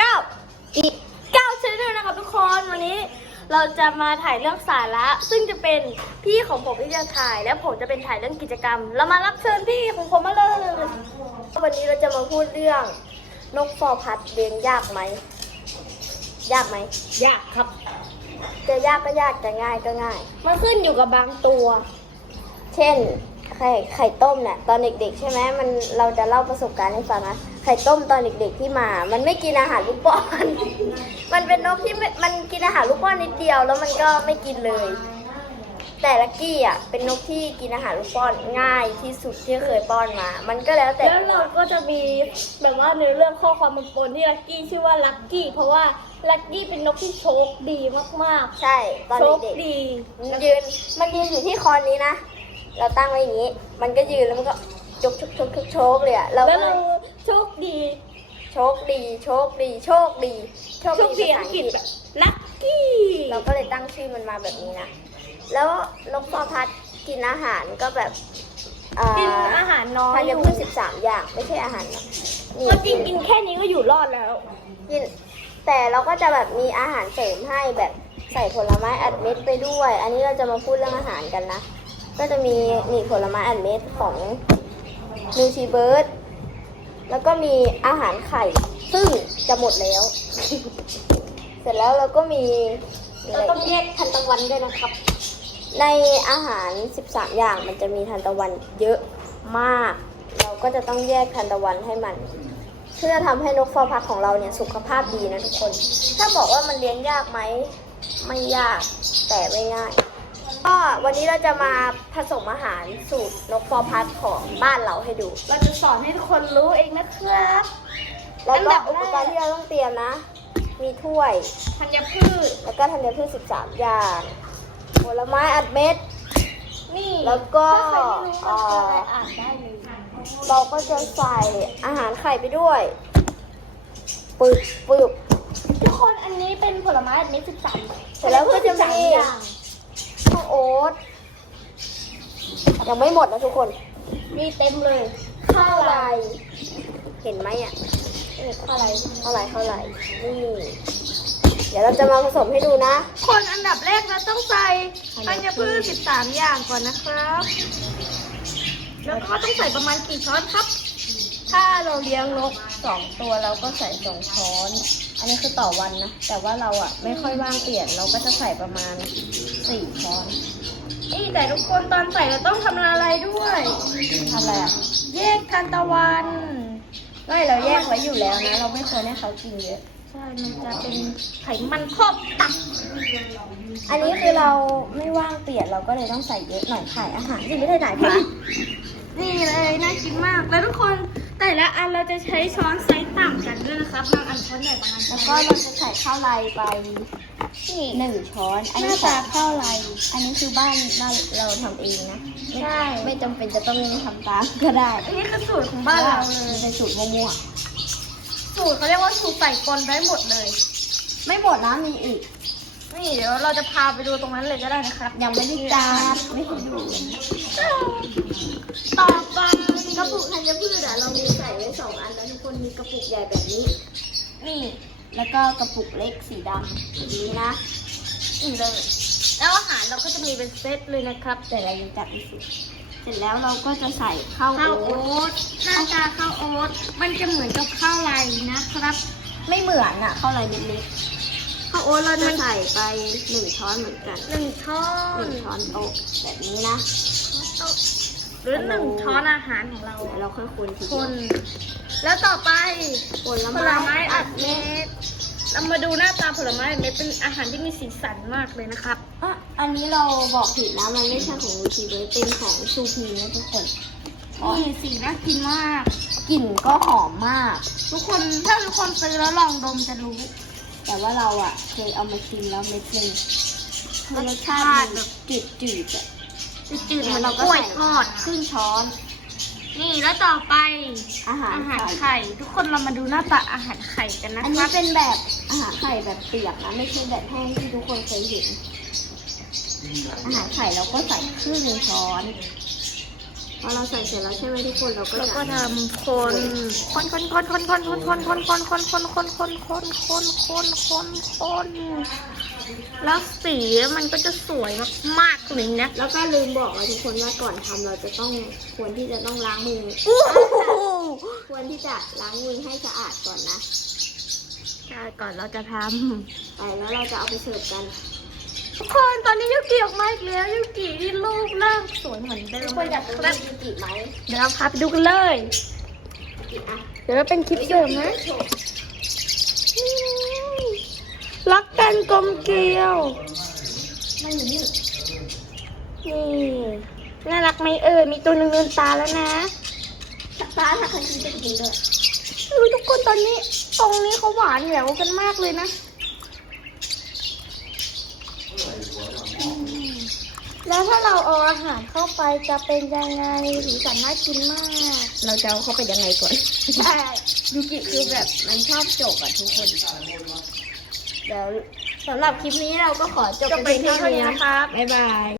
ก้าอีกเก้าชื่อด้วยนะครับทุกคนวันนี้เราจะมาถ่ายเรื่องสาระ ซึ่งจะเป็นพี่ของผมที่จะถ่าย และผมจะเป็นถ่ายเรื่องกิจกรรม เรามารับเชิญพี่ของผมมาเลยวันนี้เราจะมาพูดเรื่องนกฟอร์พัดเลี้ยงยากไหมยากไหมยากครับจะยากก็ยากจะง่ายก็ง่าย มันขึ้นอยู่กับบางตัว เช่นไข่ไข่ต้มเนี่ยตอนเด็กๆ ใช่ไหมมันเราจะเล่าประสบการณ์ให้ฟังนะไข่ต้มตอนเด็กๆที่มา มันไม่กินอาหารลูกป้อน มันเป็นนกที่ไม่มันกินอาหารลูกป้อนนิดเดียวแล้วมันก็ไม่กินเลย แต่ลักกี้อะเป็นนกที่กินอาหารลูกป้อนง่ายที่สุดที่เคยป้อนมา มันก็แล้วแต่แล้วเราก็จะมีแบบว่าในเรื่องข้อความมันปนที่ลักกี้ชื่อว่าลักกี้เพราะว่าลักกี้เป็นนกที่โชคดีมากใช่ตอๆนโชคเด็กๆดีมันยืนมันยืนอยู่ที่คอนนี้นะ เราตั้งไว้อย่างนี้ มันก็ยืนแล้วมันก็จกชกชกชกโชกเลยอะเราแล้ก็วเลเราย โชคดี โชคดี โชคดี โชคดี โชคโชคดีดีภาษาอัอังงกกฤฤษษแบบลักกี้เราก็เลยตั้งชื่อมันมาแบบนี้นะ แล้วนกฟอพัดกินอาหารก็แบบอ่ากินอาหารน้อยธัอญยู่พืชสิบสามอย่างไม่ใช่อาหารนะนี่ ก็จริงกินแค่นี้ก็อยู่รอดแล้ว กินแต่เราก็จะแบบมีอาหารเสริมให้แบบใส่ผลไม้อัดเม็ดไปด้วย อันนี้เราจะมาพูดเรื่องอาหารกันนะ ก็จะมีนี่ผลไม้อัดเม็ดของนูชีเบิร์ด แล้วก็มีอาหารไข่ ซึ่งจะหมดแล้ว เสร็จแล้วเราก็มีมีเราอะไรต้องแยกทันตะวันด้วยนะครับ ในอาหาร 13 อย่างมันจะมีทานตะวันเยอะมาก เราก็จะต้องแยกทานตะวันให้มัน เพื่อทำให้นกฟอร์พักของเราเนี่ยสุขภาพดีนะทุกคน ถ้าบอกว่ามันเลี้ยงยากไหม ไม่ยากแต่ไม่ง่าย ก็วันนี้เราจะมาผสมอาหารสูตรนกฟอร์พัดของบ้านเราให้ดู เราจะสอนให้ทุกคนรู้เองนะครับแล้วอันก็ดับแรกอุปกรณ์ที่เราต้องเตรียมนะ มีถ้วยธัญพืชแล้วก็ธัญพืช13 อย่างผลไม้อัดเม็ด นี่แล้วก็ถ้าใครไม่รู้มันคืออะไรอ่านได้เลยเราก็จะใส่อาหารไข่ไปด้วยปึบปึบทุกคนอันนี้เป็นผลไม้อันนี้สิบสามเสร็จแล้วก็จะมีอย่างข้าว โอ๊ตยังไม่หมดนะทุกคน มีเต็มเลย ข้าวไร เห็นไหมอะเออข้าวไรข้าวไรข้าวไรนี่ เดี๋ยวเราจะมาผสมให้ดูนะ คนอันดับแรกเราต้องใส่ธัญพืช13 อย่างก่อนนะครับ แล้วก็ต้องใส่ประมาณกี่ช้อนครับ ถ้าเราเลี้ยงนกสองตัวเราก็ใส่สองช้อน อันนี้คือต่อวันนะ แต่ว่าเราอะไม่ค่อยว่างเปลี่ยนเราก็จะใส่ประมาณ สี่ช้อนนี่แต่ทุกคนตอนใส่เราต้องทำอะไรด้วยทำอะไรอะแยกทานตะวันไม่เราแยกไว้อยู่แล้วนะ เราไม่ควรให้เขากินเยอะใช่มันจะเป็นไขมันครอบตับอันนี้คือเราไม่ว่างเปลี่ยนเราก็เลยต้องใส่เยอะหน่อยขายอาหารที่ไม่ได้ไหนคะนี่เลยน่ากินมาก แล้วทุกคนแต่ละอันเราจะใช้ช้อนไซส์ต่างกันด้วยนะครับบางอันช้อนใหญ่บางอันช้แล้อวนก็เล็กเราจะใส่ข้าวไรไปนี่ หนึ่งช้อน อันหนี้น้าตาข้าวไร อันนี้คือบ้านเราเราทำเองนะไม่ใช่ ไม่จำเป็นจะต้องทำตามก็ได้อันนี้คือสูตรของบ้านเราเลย เป็นสูตรมั่วสูตรเขาเรียกว่าสูตรใส่กลได้หมดเลย ๆไม่หมดนะมีอีก นี่เดี๋ยวเราจะพาไปดูตรงนั้นเลยก็ได้นะครับยังไม่ได้จานไม่ให้ดูต่อไปกระปุกธัญพืชอะเรามีใส่ไว้สองอันแล้วทุกคนมีกระปุกใหญ่แบบนี้ นี่ แล้วก็กระปุกเล็กสีดำแบบนี้นะนี่เลย แล้วอาหารเราก็จะมีเป็นเซตเลยนะครับ แต่เรายังจัดไม่สุดเสร็จแล้วเราก็จะใส่ข้าวข้าวโอ๊โอ๊ตตหน้าตาข้าวโอ๊ตมันจะเหมือนกับข้าวไรนะครับ ไม่เหมือนอะข้าวไรเล็กข้าวโอ๊ตเราๆจะจะใส่ไปหนึ่งช้อนเหมือนกันหนึ่งช้อหนนึ่งช้อนโต๊ะแบบนี้นะ หรือหนึ่งช้อนอาหารของเรา เดี๋ยวเราค่อยคนทีคเดียวน แล้วต่อไปผลผลไม้อัดเม็ดเรามาดูหน้าตาผลไม้อัดเม็ดเป็นอาหารที่มีสีสันมากเลยนะครับ อะอันนี้เราบอกผิดนะมันไม่ใช่ของลูทีเบยเป็นของชูพีนะทุกคนนี่สีน่ากินมาก กลิ่นก็หอมมาก ทุกคนถ้าทุกคนซื้อแล้วลองดมจะรู้แต่ว่าเราอะเคยเอามาชิมแล้วเม็ดหนึงคือรสชาติมันจืดจืดๆอะ จืดๆเหมือนเราก็กล้วยใส่ทอดครึ่งช้อน นี่แล้วต่อไปอาหารอาหารไข่ไข่ทุกคนเรามาดูหน้าตาอาหารไข่กันนะอันคนี้รับเป็นแบบอาหารไข่แบบเปียกนะไม่ใช่แบบแห้งที่ทุกคนเคยเห็น อาหารไข่เราก็ใส่ครึ่งช้อนพอเราใส่เสร็จแล้วใช่ไหมทุกคนเราก็แล้วจะก็ทำคนคนคนคนคนคนคนคนคนคนคนคนคนคนคนคนคนคนคน แล้วสีมันก็จะสวยมากๆเลยนะแล้วก็ลืมบอกว่าทุกคนว่าก่อนทำเราจะต้องควรที่จะต้องล้างมือควรที่จะล้างมือให้สะอาดก่อนนะใช่ก่อนเราจะทไปแล้วเราจะเอาไปเสิร์ฟกันำทุกคนตอนนี้ยูกิออกมาอีกแล้วยูกิที่รูปร่างสวยเหมือนเดิมทุกคนอยากรู้ครับยูกิไหมเดี๋ยวเราพาไปดูกันเลยอะเดี๋ยวเราเป็นคลิปเสริมนะ รักกันกลมเกลียวมันอยู่นี่นี่ น่ารักไหมเอ่ยมีตัวหนึ่งลืมตาแล้วนะ ป้าถ้าใครกินจะกินด้วยอุ้ยทุกคนตอนนี้ ตรงนี้เขาหวานแหววกันมากเลยนะ แล้วถ้าเราเอาอาหารเข้าไปจะเป็นยังไงสีสันน่ากินมาก เราจะเอาเข้าไปยังไงก่อน ใช่ยูกิคือแบบมันชอบจบอะทุกคน เดี๋ยวสำหรับคลิปนี้เราก็ขอจบจบไปเพียงเท่าเท่านี้นี้นะนะครับ บ๊ายบาย